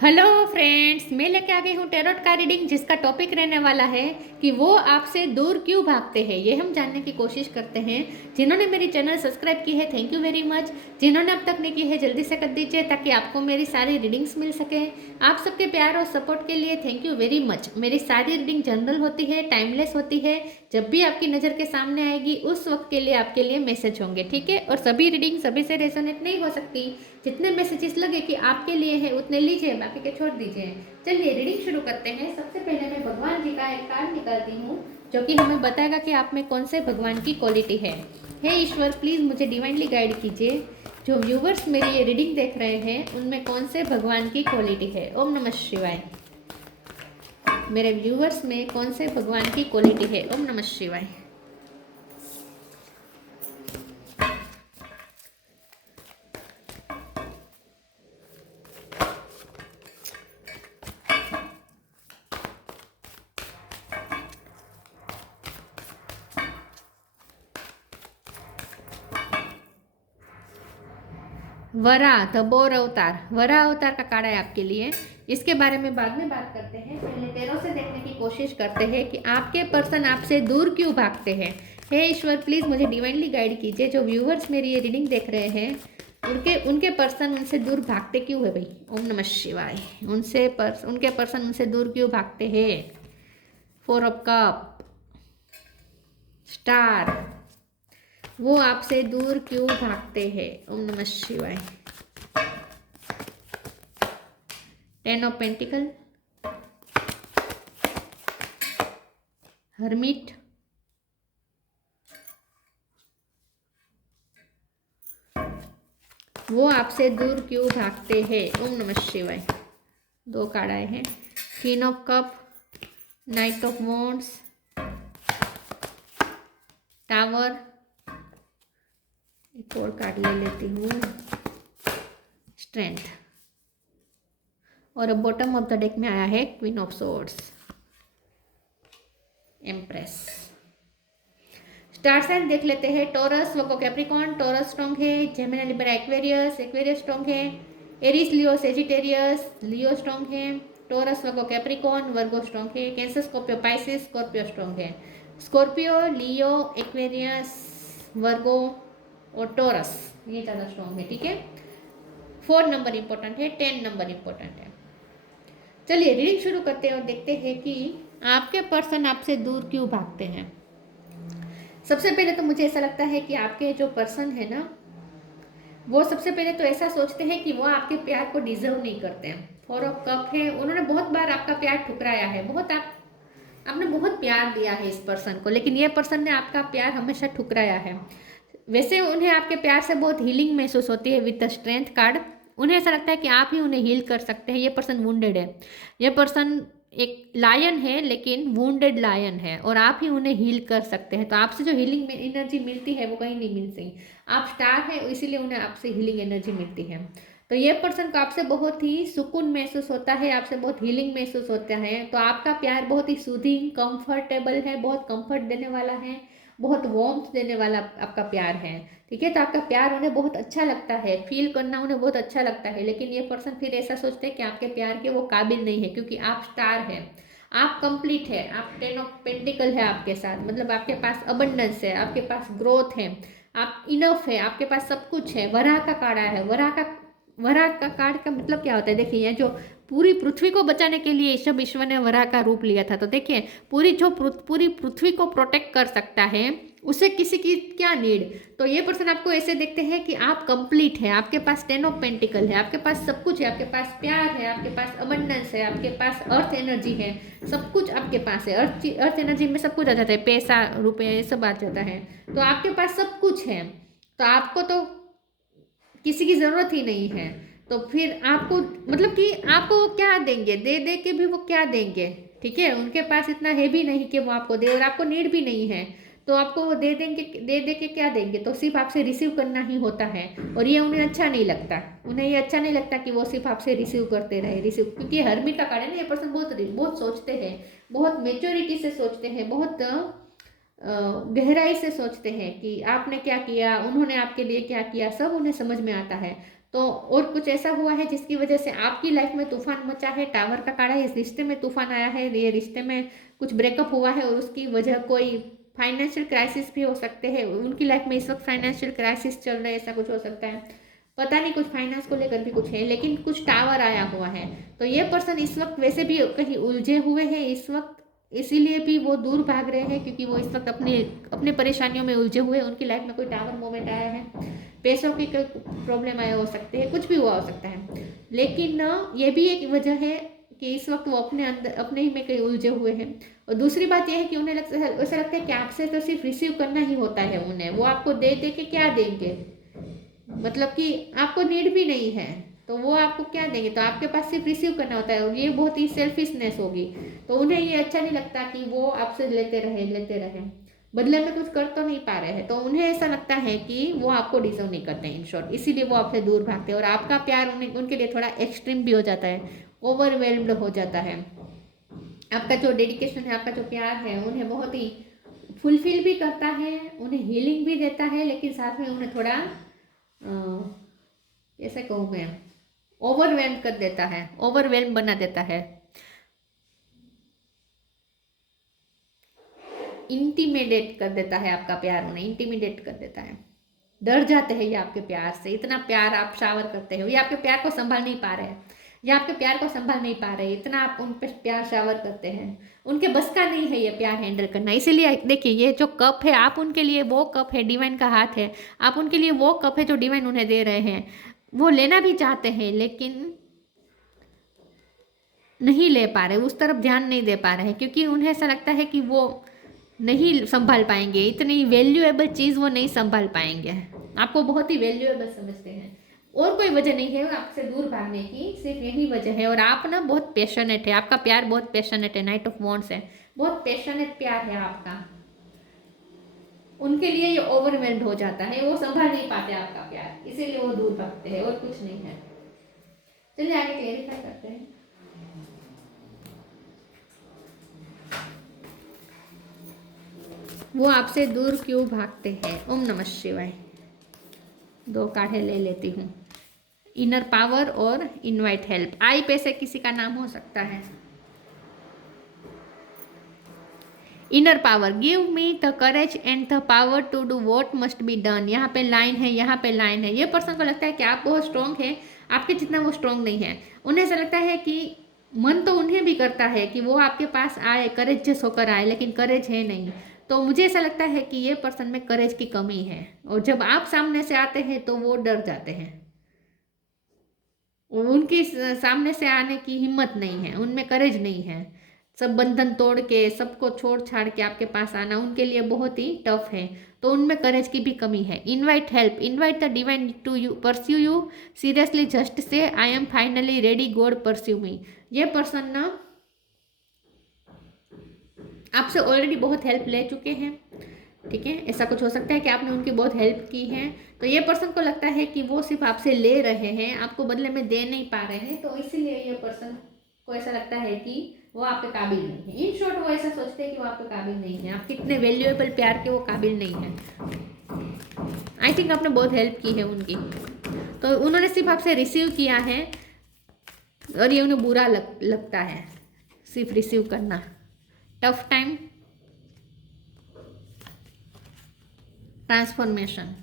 Hello friends, मैं लेके आ गई हूँ टेरोट का रीडिंग, जिसका टॉपिक रहने वाला है कि वो आपसे दूर क्यों भागते हैं। ये हम जानने की कोशिश करते हैं। जिन्होंने मेरी चैनल सब्सक्राइब की है, थैंक यू वेरी मच। जिन्होंने अब तक नहीं की है, जल्दी से कर दीजिए ताकि आपको मेरी सारी रीडिंग्स मिल सके। आप सबके प्यार और सपोर्ट के लिए थैंक यू वेरी मच। मेरी सारी रीडिंग जनरल होती है, टाइमलेस होती है। जब भी आपकी नज़र के सामने आएगी उस वक्त के लिए आपके लिए मैसेज होंगे, ठीक है। और सभी रीडिंग सभी से रेजोनेट नहीं हो सकती। जितने मैसेजेस लगे कि आपके लिए है उतने लीजिए, बाकी के छोड़ दीजिए। चलिए रीडिंग शुरू करते हैं। सबसे पहले मैं भगवान जी का एक कार्ड निकालती हूँ, जो कि हमें बताएगा कि आप में कौन से भगवान की क्वालिटी है। हे ईश्वर, प्लीज़ मुझे डिवाइनली गाइड कीजिए। जो व्यूवर्स मेरी ये रीडिंग देख रहे हैं उनमें कौन से भगवान की क्वालिटी है। ओम नमः शिवाय। मेरे व्यूवर्स में कौन से भगवान की क्वालिटी है। ओम नमः शिवाय। वरा द बोर अवतार, वरा अवतार का कार्ड है आपके लिए। इसके बारे में बाद में बात करते हैं। पहले तेरों से देखने की कोशिश करते हैं कि आपके पर्सन आपसे दूर क्यों भागते हैं। हे ईश्वर, प्लीज़ मुझे डिवाइनली गाइड कीजिए। जो व्यूवर्स मेरी ये रीडिंग देख रहे हैं उनके पर्सन उनसे दूर भागते क्यों है भाई। ओम नमः शिवाय। उनके पर्सन उनसे दूर क्यों भागते हैं। 4 ऑफ कप, स्टार, वो आपसे दूर क्यों भागते हैं। ओम नमः शिवाय। 10 ऑफ पेंटिकल, हर्मिट, वो आपसे दूर क्यों भागते हैं। ओम नमः शिवाय। 2 कार्ड आए हैं। Queen of cup, night of wands, tower. एक और कार्ड ले लेती हूँ, स्ट्रेंथ। और अब बॉटम ऑफ द डेक में आया है queen of swords, empress. Star sign देख लेते हैं। Taurus, Virgo, Capricorn. Taurus strong है। Gemini, Libra, Aquarius, Aquarius strong है। Aries, Leo, Sagittarius, Leo strong है। Taurus, Virgo, Capricorn, Virgo strong है। Cancer, Scorpio, Pisces, Scorpio strong है। Scorpio, Leo, Aquarius, Virgo और Taurus ये ज़्यादा स्ट्रॉन्ग है, ठीक है। 4 नंबर इंपॉर्टेंट है, 10 नंबर इंपॉर्टेंट है। चलिए रीडिंग शुरू करते हैं और देखते हैं कि आपके पर्सन आपसे दूर क्यों भागते हैं। सबसे पहले तो मुझे ऐसा लगता है कि आपके जो पर्सन है ना, वो सबसे पहले तो ऐसा सोचते हैं कि वो आपके प्यार को डिजर्व नहीं करते हैं। 4 ऑफ कप है, उन्होंने बहुत बार आपका प्यार ठुकराया है। आपने बहुत प्यार दिया है इस पर्सन को, लेकिन ये पर्सन ने आपका प्यार हमेशा ठुकराया है। वैसे उन्हें आपके प्यार से बहुत हीलिंग महसूस होती है विद द स्ट्रेंथ कार्ड। उन्हें ऐसा लगता है कि आप ही उन्हें हील कर सकते हैं। ये पर्सन वुंडेड है। ये पर्सन एक लायन है, लेकिन वुंडेड लायन है, और आप ही उन्हें हील कर सकते हैं। तो आपसे जो हीलिंग एनर्जी मिलती है वो कहीं नहीं मिलती। आप स्टार है, इसीलिए उन्हें आपसे हीलिंग एनर्जी मिलती है। तो ये पर्सन को आपसे बहुत ही सुकून महसूस होता है, आपसे बहुत हीलिंग महसूस होता है। तो आपका प्यार बहुत ही सूदिंग, कंफर्टेबल है, बहुत कंफर्ट देने वाला है, बहुत वार्मथ देने वाला आपका प्यार है, ठीक है। तो आपका प्यार उन्हें बहुत अच्छा लगता है, फील करना उन्हें बहुत अच्छा लगता है। लेकिन ये पर्सन फिर ऐसा सोचते हैं कि आपके प्यार के वो काबिल नहीं है, क्योंकि आप स्टार है, आप कंप्लीट है, आप 10 ऑफ पेंटिकल है आपके साथ। मतलब आपके पास अबंडेंस है, आपके पास ग्रोथ है, आप इनफ है, आपके पास सब कुछ है। वराह का कार्ड आया है। वराह का कार्ड का मतलब क्या होता है, देखिए ये जो पूरी पृथ्वी को बचाने के लिए सब ईश्वर ने वराह का रूप लिया था। तो देखिए पूरी पृथ्वी को प्रोटेक्ट कर सकता है, उसे किसी की क्या नीड। तो ये पर्सन आपको ऐसे देखते हैं कि आप कंप्लीट है, आपके पास 10 ऑफ पेंटिकल है, आपके पास सब कुछ है, आपके पास प्यार है, आपके पास अबंडेंस है, आपके पास अर्थ एनर्जी है, सब कुछ आपके पास है। अर्थ एनर्जी में सब कुछ आ जाता है, पैसा, रुपए, ये सब आ जाता है। तो आपके पास सब कुछ है। तो आपको तो किसी की ज़रूरत ही नहीं है। तो फिर आपको मतलब कि आपको वो क्या देंगे, दे दे के भी वो क्या देंगे, ठीक है। उनके पास इतना है भी नहीं कि वो आपको दे, और आपको नीड भी नहीं है। तो आपको वो दे देंगे, दे दे के क्या देंगे, तो सिर्फ आपसे रिसीव करना ही होता है। और ये उन्हें अच्छा नहीं लगता। उन्हें ये अच्छा नहीं लगता कि वो सिर्फ आपसे रिसीव करते रहे, रिसीव। क्योंकि हर्मिट का कार्ड है ना, ये पर्सन बहुत बहुत सोचते हैं, बहुत मेच्योरिटी से सोचते हैं, बहुत गहराई से सोचते हैं कि आपने क्या किया, उन्होंने आपके लिए क्या किया, सब उन्हें समझ में आता है। तो और कुछ ऐसा हुआ है जिसकी वजह से आपकी लाइफ में तूफान मचा है, टावर का कार्ड है, इस रिश्ते में तूफान आया है, ये रिश्ते में कुछ ब्रेकअप हुआ है और उसकी वजह कोई फाइनेंशियल क्राइसिस भी हो सकते हैं। उनकी लाइफ में इस वक्त फाइनेंशियल क्राइसिस चल रहा है, ऐसा कुछ हो सकता है, पता नहीं, कुछ फाइनेंस को लेकर भी कुछ है, लेकिन कुछ टावर आया हुआ है। तो ये पर्सन इस वक्त वैसे भी कहीं उलझे हुए हैं इस वक्त, इसीलिए भी वो दूर भाग रहे हैं, क्योंकि वो इस वक्त अपने अपने परेशानियों में उलझे हुए हैं। उनकी लाइफ में कोई टावर मोमेंट आया है, पैसों की कोई प्रॉब्लम आया हो सकते हैं, कुछ भी हुआ हो सकता है। लेकिन ये भी एक वजह है कि इस वक्त वो अपने अंदर अपने ही में कहीं उलझे हुए हैं। और दूसरी बात यह है कि उन्हें ऐसा लगता है कि आपसे तो सिर्फ रिसीव करना ही होता है उन्हें, वो आपको दे दे के क्या देंगे, मतलब कि आपको नीड भी नहीं है तो वो आपको क्या देंगे, तो आपके पास सिर्फ रिसीव करना होता है और ये बहुत ही सेल्फिशनेस होगी। तो उन्हें ये अच्छा नहीं लगता कि वो आपसे लेते रहे, बदले में कुछ कर तो नहीं पा रहे हैं, तो उन्हें ऐसा लगता है कि वो आपको डिजर्व नहीं करते इन शॉर्ट, इसीलिए वो आपसे दूर भागते हैं। और आपका प्यार उन्हें उनके लिए थोड़ा एक्सट्रीम भी हो जाता है, ओवरवेल्म्ड हो जाता है। आपका जो डेडिकेशन है, आपका जो प्यार है उन्हें बहुत ही फुलफिल भी करता है, उन्हें हीलिंग भी देता है, लेकिन साथ में उन्हें थोड़ा ऐसा कहूँ मैं, ओवरवेल्म कर देता है, ओवरवेल्म बना देता है, इंटीमिडेट कर देता है आपका प्यार, उन्हें इंटीमिडेट कर देता है। डर जाते हैं ये आपके प्यार से, इतना प्यार आप शावर करते हो, ये आपके प्यार को संभाल नहीं पा रहे हैं, ये आपके प्यार को संभाल नहीं पा रहे, इतना आप उन पर प्यार शावर करते हैं, उनके बस का नहीं है ये प्यार हैंडल करना। इसीलिए देखिए, ये जो कप है आप उनके लिए वो कप है, डिवाइन का हाथ है, आप उनके लिए वो कप है जो डिवाइन उन्हें दे रहे हैं। वो लेना भी चाहते हैं लेकिन नहीं ले पा रहे, उस तरफ ध्यान नहीं दे पा रहे हैं, क्योंकि उन्हें ऐसा लगता है कि वो नहीं संभाल पाएंगे, इतनी वैल्यूएबल चीज़ वो नहीं संभाल पाएंगे। आपको बहुत ही वैल्यूएबल समझते हैं, और कोई वजह नहीं है आपसे दूर भागने की, सिर्फ यही वजह है। और आप ना बहुत पैशनेट है, आपका प्यार बहुत पैशनेट है, नाइट ऑफ वॉन्ड्स है, बहुत पैशनेट प्यार है आपका। उनके लिए ये ओवरवेल्ड हो जाता है, वो संभाल नहीं पाते आपका प्यार, इसीलिए वो दूर भागते हैं, और कुछ नहीं है। चलिए आगे क्लेरिफाई करते हैं। वो आपसे दूर क्यों भागते हैं? ओम नमः शिवाय। 2 काढ़े ले लेती हूँ। इनर पावर और इनवाइट हेल्प, आई पे से किसी का नाम हो सकता है। Inner power, give me the courage and the power to do what must be done. यहाँ पे लाइन है, यहाँ पे लाइन है। ये पर्सन को लगता है कि आप बहुत स्ट्रांग है, आपके जितना वो स्ट्रांग नहीं है। उन्हें ऐसा लगता है कि मन तो उन्हें भी करता है कि वो आपके पास आए, करेजियस होकर आए, लेकिन करेज है नहीं। तो मुझे ऐसा लगता है कि ये पर्सन में करेज की कमी है, और जब आप सामने से आते हैं तो वो डर जाते हैं, उनकी सामने से आने की हिम्मत नहीं है, उनमें करेज नहीं है। सब बंधन तोड़ के, सबको छोड़ छाड़ के आपके पास आना उनके लिए बहुत ही टफ है, तो उनमें करेज की भी कमी है। Invite help, invite the divine to you, pursue you seriously, just say I am finally ready, God pursue me. ये पर्सन ना आपसे ऑलरेडी बहुत हेल्प ले चुके हैं, ठीक है, ऐसा कुछ हो सकता है कि आपने उनकी बहुत हेल्प की है, तो ये पर्सन को लगता है कि वो सिर्फ आपसे ले रहे हैं, आपको बदले में दे नहीं पा रहे हैं, तो इसीलिए ये पर्सन को ऐसा लगता है कि वो आपके काबिल नहीं है। इन शॉर्ट वो ऐसा सोचते हैं कि वो आपके काबिल नहीं है, आप कितने वैल्यूएबल प्यार के वो काबिल नहीं है। आई थिंक आपने बहुत हेल्प की है उनकी, तो उन्होंने सिर्फ आपसे रिसीव किया है, और ये उन्हें बुरा लगता है सिर्फ रिसीव करना। Tough time, transformation,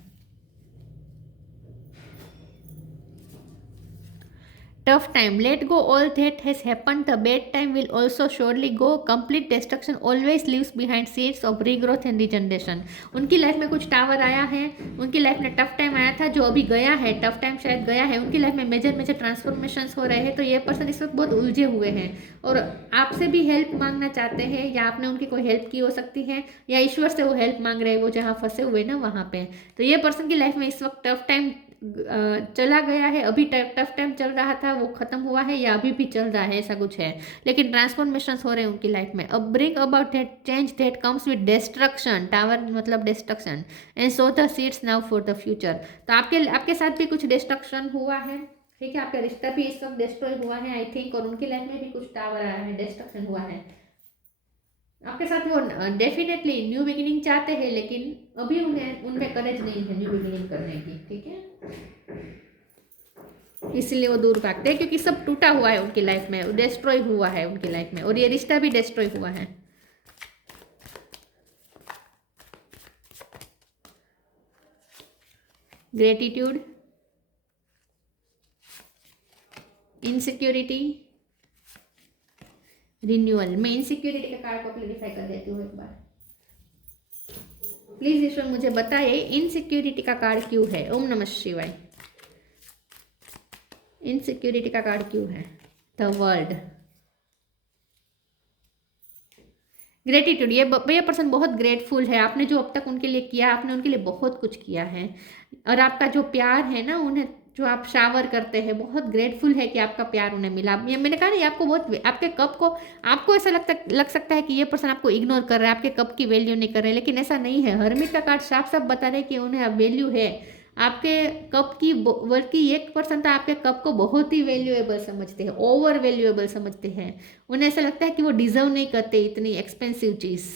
tough time, let go all that has happened, the bad time will also surely go, complete destruction always leaves behind seeds of regrowth and regeneration। उनकी लाइफ में कुछ टावर आया है, उनकी life में tough time आया था जो अभी गया है, टफ टाइम शायद गया है, उनकी लाइफ में मेजर ट्रांसफॉर्मेशंस हो रहे हैं। तो ये पर्सन इस वक्त बहुत उलझे हुए हैं और आपसे भी हेल्प मांगना चाहते हैं, या आपने उनकी कोई हेल्प की हो सकती है, या ईश्वर से वो हेल्प मांग रहे हैं, वो जहाँ फंसे हुए ना वहाँ पे। तो ये पर्सन की लाइफ में इस वक्त टफ टाइम चला गया है, अभी टफ टाइम चल रहा था वो खत्म हुआ है, या अभी भी चल रहा है, ऐसा कुछ है, लेकिन ट्रांसफॉर्मेशंस हो रहे हैं उनकी लाइफ में। अब bring about that change that comes with destruction, tower मतलब destruction, and so the seeds now for the future. तो आपके साथ भी कुछ डिस्ट्रक्शन हुआ है, ठीक है, आपका रिश्ता भी इस वक्त डिस्ट्रॉय हुआ है आई थिंक, और उनकी लाइफ में भी कुछ टावर आया है, डिस्ट्रक्शन हुआ है आपके साथ। वो डेफिनेटली न्यू बिगिनिंग चाहते हैं, लेकिन अभी उनमें करेज नहीं है न्यू बिगिनिंग करने की, ठीक है। इसलिए वो दूर भागते हैं, क्योंकि सब टूटा हुआ है उनकी लाइफ में, डिस्ट्रॉय हुआ है उनकी लाइफ में, और ये रिश्ता भी डिस्ट्रॉय हुआ है। Gratitude, insecurity, renewal. मैं इनसिक्योरिटी का कार्ड को क्लैरिफाई कर देती हूँ एक बार। प्लीज ईश्वर मुझे बताइए इनसिक्योरिटी का कार्ड क्यों है। ओम नमः शिवाय। इनसिक्योरिटी का कार्ड क्यों है? The world. ग्रेटिट्यूड, ये पर्सन बहुत ग्रेटफुल है। आपने जो अब तक उनके लिए किया, आपने उनके लिए बहुत कुछ किया है, और आपका जो प्यार है ना, उन्हें जो आप शावर करते हैं, बहुत ग्रेटफुल है कि आपका प्यार उन्हें मिला। ये मैंने कहा ना, ये आपको बहुत, आपके कप को, आपको ऐसा लग सकता है कि ये पर्सन आपको इग्नोर कर रहा है, आपके कप की वैल्यू नहीं कर रहे, लेकिन ऐसा नहीं है। हरमिट का कार्ड साफ साफ बता रहे कि उन्हें वैल्यू है आपके कप की, बल्कि एक पर्सन तो आपके कप को बहुत ही वैल्यूएबल समझते हैं, ओवर वैल्यूएबल समझते हैं। उन्हें ऐसा लगता है कि वो डिजर्व नहीं करते इतनी एक्सपेंसिव चीज़।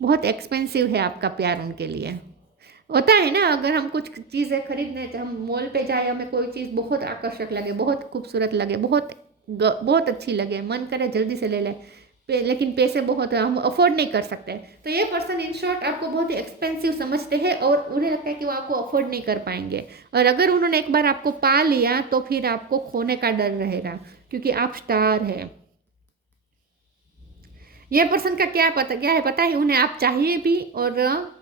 बहुत एक्सपेंसिव है आपका प्यार उनके लिए। होता है ना, अगर हम कुछ चीज़ें खरीदने, हम मॉल पे जाए, हमें कोई चीज़ बहुत आकर्षक लगे, बहुत खूबसूरत लगे, बहुत अच्छी लगे, मन करे जल्दी से ले ले, लेकिन पैसे बहुत हम अफोर्ड नहीं कर सकते। तो ये पर्सन इन शॉर्ट आपको बहुत ही एक्सपेंसिव समझते हैं, और उन्हें लगता है कि वो आपको अफोर्ड नहीं कर पाएंगे। और अगर उन्होंने एक बार आपको पा लिया तो फिर आपको खोने का डर रहेगा, क्योंकि आप स्टार है। ये पर्सन का क्या है पता है? उन्हें आप चाहिए भी, और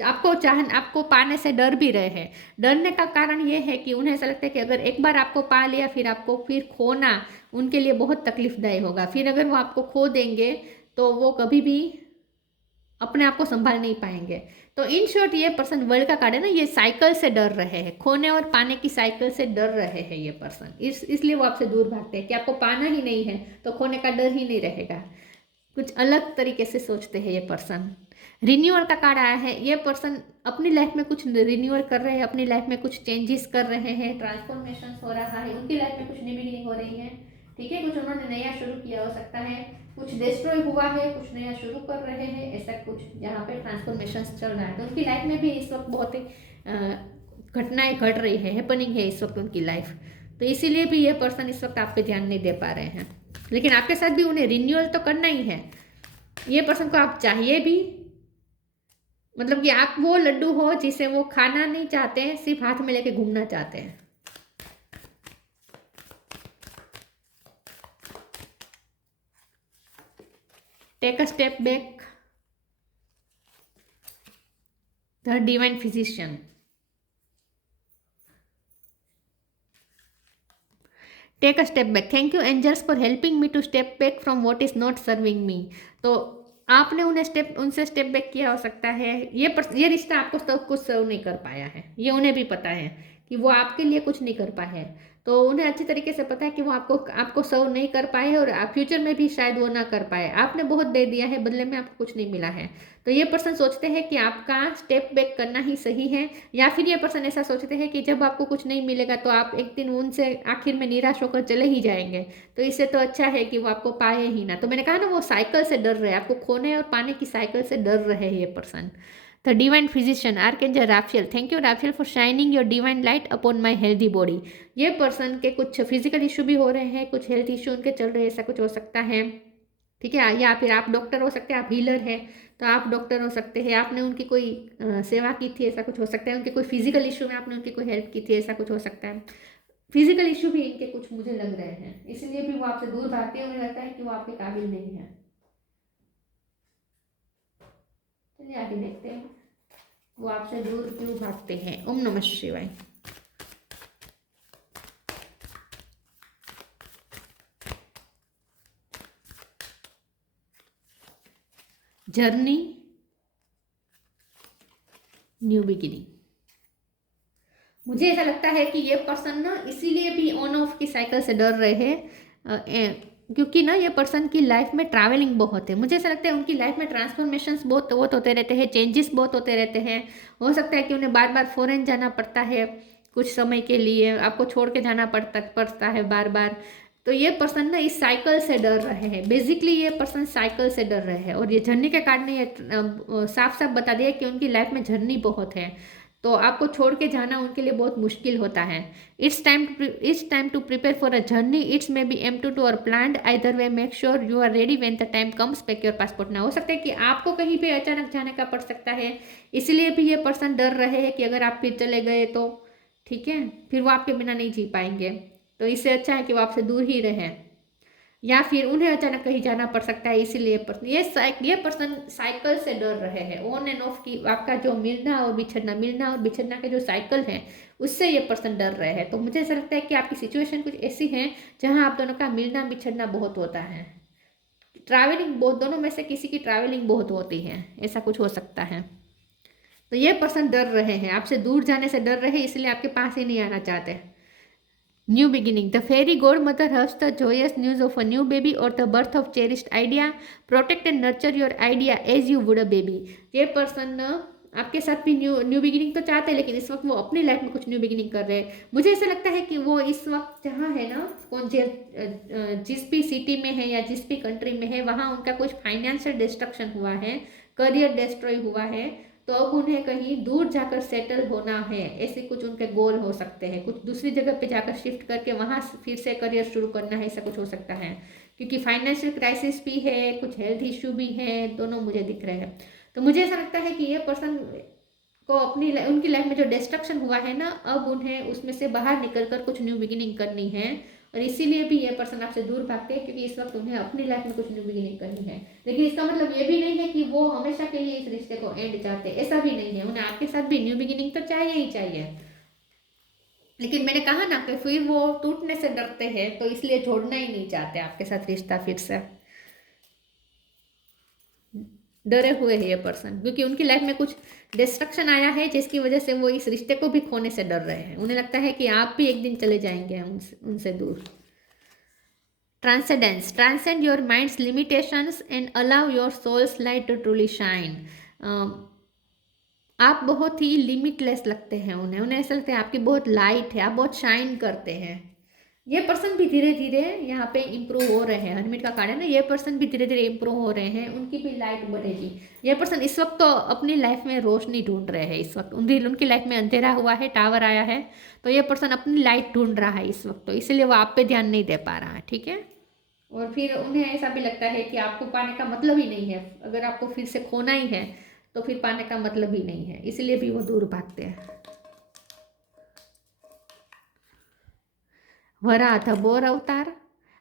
आपको पाने से डर भी रहे हैं। डरने का कारण ये है कि उन्हें ऐसा लगता है कि अगर एक बार आपको पा लिया, फिर आपको फिर खोना उनके लिए बहुत तकलीफदायक होगा। फिर अगर वो आपको खो देंगे तो वो कभी भी अपने आप को संभाल नहीं पाएंगे। तो इन शॉर्ट ये पर्सन, वर्ल्ड का कार्ड है ना, ये साइकिल से डर रहे हैं, खोने और पाने की साइकिल से डर रहे हैं ये पर्सन। इसलिए वो आपसे दूर भागते हैं कि आपको पाना ही नहीं है तो खोने का डर ही नहीं रहेगा। कुछ अलग तरीके से सोचते हैं ये पर्सन। रिन्यूअल का कार्ड आया है। ये पर्सन अपनी लाइफ में कुछ रिन्यूअल कर रहे हैं, अपनी लाइफ में कुछ चेंजेस कर रहे हैं, ट्रांसफॉर्मेशन हो रहा है उनकी लाइफ में, कुछ न्यू बिगिनिंग हो रही है। ठीक है, कुछ उन्होंने नया शुरू किया हो सकता है, कुछ डिस्ट्रॉय हुआ है, कुछ नया शुरू कर रहे हैं, ऐसा कुछ जहाँ पे ट्रांसफॉर्मेशन चल रहा है। तो उनकी लाइफ में भी इस वक्त बहुत ही घटनाएं घट रही है, हैपनिंग है इस वक्त उनकी लाइफ। तो इसीलिए भी ये पर्सन इस वक्त आप पे ध्यान नहीं दे पा रहे हैं, लेकिन आपके साथ भी उन्हें रिन्यूअल तो करना ही है। ये पर्सन को आप चाहिए भी, मतलब कि आप वो लड्डू हो जिसे वो खाना नहीं चाहते हैं, सिर्फ हाथ में लेके घूमना चाहते हैं। Take a step back, the divine physician. Take a step back, thank you angels for helping me to step back from what is not serving me. तो आपने उनसे स्टेप बैक किया हो सकता है। ये रिश्ता आपको सब कुछ सर्व नहीं कर पाया है, ये उन्हें भी पता है कि वो आपके लिए कुछ नहीं कर पाए हैं। तो उन्हें अच्छी तरीके से पता है कि वो आपको सर्व नहीं कर पाए हैं, और फ्यूचर में भी शायद वो ना कर पाए। आपने बहुत दे दिया है, बदले में आपको कुछ नहीं मिला है। तो ये पर्सन सोचते हैं कि आपका स्टेप बैक करना ही सही है, या फिर ये पर्सन ऐसा सोचते हैं कि जब आपको कुछ नहीं मिलेगा तो आप एक दिन उनसे आखिर में निराश होकर चले ही जाएंगे। तो इससे तो अच्छा है कि वो आपको पाए ही ना। तो मैंने कहा ना, वो साइकिल से डर रहे हैं, आपको खोने और पाने की साइकिल से डर रहे हैं ये person. The divine physician archangel Raphael, thank you Raphael for shining your divine light upon my healthy body. ये पर्सन के कुछ फिजिकल इशू भी हो रहे हैं, कुछ हेल्थ इशू उनके चल रहे हैं, ऐसा कुछ हो सकता है। ठीक है, या फिर आप डॉक्टर हो सकते हैं, आप हीलर हैं तो आप डॉक्टर हो सकते हैं, आपने उनकी कोई सेवा की थी, ऐसा कुछ हो सकता है। उनके कोई फिजिकल इशू में आपने उनकी कोई हेल्प की थी, ऐसा कुछ हो सकता है। फिजिकल इशू भी इनके कुछ मुझे लग रहे हैं, इसलिए भी वो आपसे दूर भागते हैं। उन्हें लगता है कि वो आपके काबिल नहीं है। चलिए आगे देखते हैं वो आपसे दूर क्यों भागते हैं। ओम नमः शिवाय। Journey, new beginning. मुझे ऐसा लगता है कि ये पर्सन ना इसीलिए भी ऑन ऑफ की साइकिल से डर रहे हैं, क्योंकि ना ये पर्सन की लाइफ में ट्रैवलिंग बहुत है। मुझे ऐसा लगता है उनकी लाइफ में ट्रांसफॉर्मेशंस बहुत होते रहते हैं, चेंजेस बहुत होते रहते हैं। हो सकता है कि उन्हें बार बार फॉरेन जाना पड़ता है कुछ समय के लिए, आपको छोड़ के जाना पड़ता है बार बार। तो ये पर्सन ना इस साइकिल से डर रहे हैं। बेसिकली ये पर्सन साइकिल से डर रहे हैं, और ये जर्नी के कारण ये साफ साफ बता दिया कि उनकी लाइफ में जर्नी बहुत है। तो आपको छोड़ के जाना उनके लिए बहुत मुश्किल होता है। It's time to prepare for a journey, it's maybe M2 और planned, either way make sure you are ready when the time comes, pack your passport. ना हो सकता है कि आपको कहीं पे अचानक जाने का पड़ सकता है, इसलिए भी ये पर्सन डर रहे हैं कि अगर आप फिर चले गए तो ठीक है, फिर वो आपके बिना नहीं जी पाएंगे। तो इससे अच्छा है कि वो आपसे दूर ही रहें, या फिर उन्हें अचानक कहीं जाना पड़ सकता है, इसीलिए ये पर्सन साइकिल से डर रहे हैं। ऑन एंड ऑफ की आपका जो मिलना और बिछड़ना के जो साइकिल है उससे ये पर्सन डर रहे हैं। तो मुझे ऐसा लगता है कि आपकी सिचुएशन कुछ ऐसी है जहां आप दोनों का मिलना बिछड़ना बहुत होता है, ट्रैवलिंग बहुत, दोनों में से किसी की ट्रैवलिंग बहुत होती है, ऐसा कुछ हो सकता है। तो ये पर्सन डर रहे हैं, आपसे दूर जाने से डर रहे हैं, इसलिए आपके पास ही नहीं आना चाहते। New beginning. The fairy godmother hugs the joyous news of a new baby or the birth of cherished idea. Protect and nurture your idea as you would a baby. ये पर्सन आपके साथ भी न्यू बिगिनिंग तो चाहते हैं, लेकिन इस वक्त वो अपनी लाइफ में कुछ न्यू बिगिनिंग कर रहे हैं। मुझे ऐसा लगता है कि वो इस वक्त जहाँ है ना, कौन जिस भी सिटी में है या जिस भी कंट्री में है, वहाँ उनका कुछ फाइनेंशियल डिस्ट्रक्शन हुआ है, करियर डिस्ट्रॉय हुआ है, तो अब उन्हें कहीं दूर जाकर सेटल होना है, ऐसे कुछ उनके गोल हो सकते हैं। कुछ दूसरी जगह पे जाकर शिफ्ट करके वहाँ फिर से करियर शुरू करना है, ऐसा कुछ हो सकता है, क्योंकि फाइनेंशियल क्राइसिस भी है, कुछ हेल्थ इश्यू भी है, दोनों मुझे दिख रहे हैं। तो मुझे ऐसा लगता है कि ये पर्सन को उनकी लाइफ में जो डिस्ट्रक्शन हुआ है ना, अब उन्हें उसमें से बाहर निकल कर कुछ न्यू बिगिनिंग करनी है, और इसीलिए भी ये पर्सन आपसे दूर भागते हैं, क्योंकि इस वक्त उन्हें अपनी लाइफ में कुछ न्यू बिगिनिंग करनी है। लेकिन इसका मतलब ये भी नहीं है कि वो हमेशा के लिए इस रिश्ते को एंड चाहते, ऐसा भी नहीं है। उन्हें आपके साथ भी न्यू बिगिनिंग तो चाहिए ही चाहिए, लेकिन मैंने कहा ना कि फिर वो टूटने से डरते हैं, तो इसलिए छोड़ना ही नहीं चाहते आपके साथ रिश्ता फिर से, डरे हुए है ये पर्सन, क्योंकि उनकी लाइफ में कुछ डिस्ट्रक्शन आया है जिसकी वजह से वो इस रिश्ते को भी खोने से डर रहे हैं। उन्हें लगता है कि आप भी एक दिन चले जाएंगे उनसे दूर। Transcendence. Transcend your mind's limitations and allow your soul's light to truly shine. आप बहुत ही लिमिटलेस लगते हैं उन्हें ऐसा लगता है आपकी बहुत लाइट है, आप बहुत शाइन करते हैं। ये पर्सन भी धीरे धीरे यहाँ पे इम्प्रूव हो रहे हैं, हरमिट का कार्ड है ना, ये पर्सन भी धीरे धीरे इम्प्रूव हो रहे हैं, उनकी भी लाइट बढ़ेगी। ये पर्सन इस वक्त तो अपनी लाइफ में रोशनी ढूंढ रहे हैं, इस वक्त उनकी लाइफ में अंधेरा हुआ है, टावर आया है, तो ये पर्सन अपनी लाइट ढूंढ रहा है इस वक्त, तो इसलिए वो आप पे ध्यान नहीं दे पा रहा है, ठीक है। और फिर उन्हें ऐसा भी लगता है कि आपको पाने का मतलब ही नहीं है, अगर आपको फिर से खोना ही है तो फिर पाने का मतलब ही नहीं है, इसलिए भी वो दूर भागते हैं। वरा था बोर अवतार.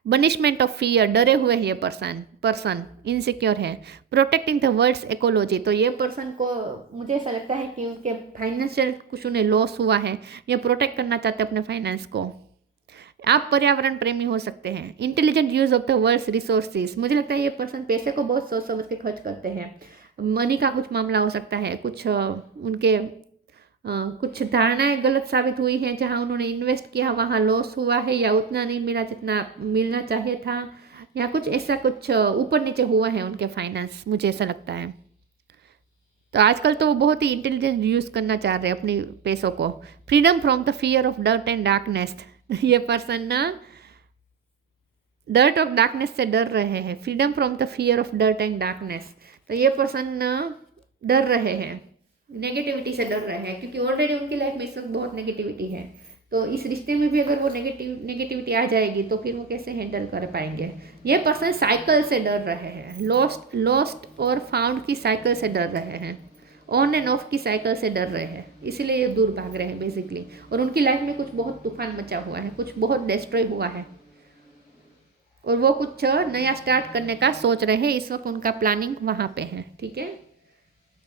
बनिशमेंट ऑफ फियर, डरे हुए है ये पर्सन इनसिक्योर है। प्रोटेक्टिंग द वर्ल्ड्स इकोलॉजी, तो ये पर्सन को मुझे ऐसा लगता है कि उनके फाइनेंशियल कुछ उन्हें लॉस हुआ है, ये प्रोटेक्ट करना चाहते हैं अपने फाइनेंस को। आप पर्यावरण प्रेमी हो सकते हैं। Intelligent use of the world's resources, मुझे लगता है ये पर्सन पैसे को बहुत सोच समझ के खर्च करते हैं। मनी का कुछ मामला हो सकता है, कुछ उनके कुछ धारणाएं गलत साबित हुई हैं, जहां उन्होंने इन्वेस्ट किया वहां लॉस हुआ है, या उतना नहीं मिला जितना मिलना चाहिए था, या कुछ ऐसा कुछ ऊपर नीचे हुआ है उनके फाइनेंस, मुझे ऐसा लगता है। तो आजकल तो वो बहुत ही इंटेलिजेंट यूज़ करना चाह रहे हैं अपने पैसों को। Freedom from the fear of dirt and darkness, ये पर्सन ना डर्ट ऑफ डार्कनेस से डर रहे हैं। Freedom from the fear of dirt and darkness, तो ये पर्सन डर रहे हैं, नेगेटिविटी से डर रहे हैं, क्योंकि ऑलरेडी उनकी लाइफ में इस वक्त बहुत नेगेटिविटी है। तो इस रिश्ते में भी अगर वो नेगेटिविटी आ जाएगी तो फिर वो कैसे हैंडल कर पाएंगे। ये पर्सन साइकिल से डर रहे हैं, लॉस्ट और फाउंड की साइकिल से डर रहे हैं, ऑन एंड ऑफ की साइकिल से डर रहे हैं, इसीलिए ये दूर भाग रहे हैं बेसिकली। और उनकी लाइफ में कुछ बहुत तूफान मचा हुआ है, कुछ बहुत डिस्ट्रॉय हुआ है, और वो कुछ नया स्टार्ट करने का सोच रहे हैं, इस वक्त उनका प्लानिंग वहाँ पे है, ठीक है।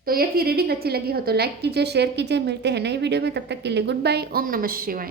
तो ये थी रीडिंग, अच्छी लगी हो तो लाइक कीजिए, शेयर कीजिए, मिलते हैं नई वीडियो में, तब तक के लिए गुड बाय, ओम नमः शिवाय।